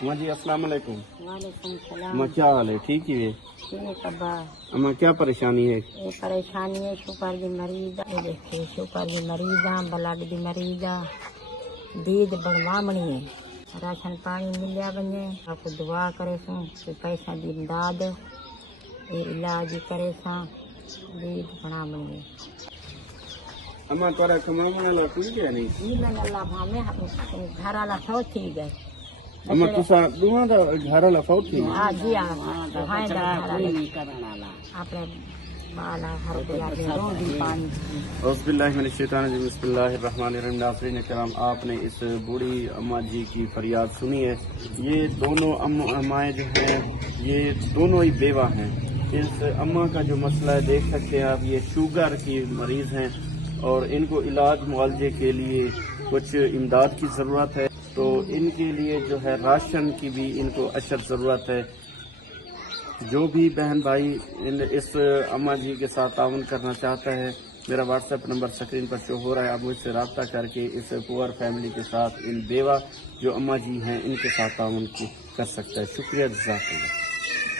अम्मा जी अस्सलाम वालेकुम। वालेकुम सलाम। अम्मा क्या हाल है? ठीक ही है? ठीक अब्बा। अम्मा क्या परेशानी है? ये परेशानी है शुगर की मरीज ये देखिए शुगर की मरीज ब्लड की मरीज दीद बनवामणी है राशन पानी मिलिया वञे आपको दुआ करे सूं कोई पैसा की इमदाद ये इलाज करे सां दीद बनावणी है अम्मा तोरा कमाने वाला कुछ गया नहीं? मिलन अल्लाह भावे घर वाला सौ थी गए अम्मा तुसा दुआ दा घर वाला फौत थी? हाँ जी हाँ आपने माला हर कोई आपने रोज ही पानी बिस्मिल्लाहिर्रहमानिर्रहीम। नाज़रीन किराम, आपने इस बूढ़ी अम्मा जी की फरियाद सुनी है। ये दोनों अम्माएँ जो हैं ये दोनों ही बेवा हैं। इस अम्मा का जो मसला है देख सकते हैं आप, ये शुगर की मरीज़ हैं और इनको इलाज मुआवजे के लिए कुछ इमदाद की ज़रूरत है। तो इनके लिए जो है राशन की भी इनको अशद ज़रूरत है। जो भी बहन भाई इस अम्मा जी के साथ ताउन करना चाहता है, मेरा व्हाट्सएप नंबर स्क्रीन पर शो हो रहा है। आप मुझसे रब्ता करके इस पुअर फैमिली के साथ इन बेवा जो अम्मा जी हैं इनके साथ ताउन कर सकता है। शुक्रिया, जज़ाकल्लाह।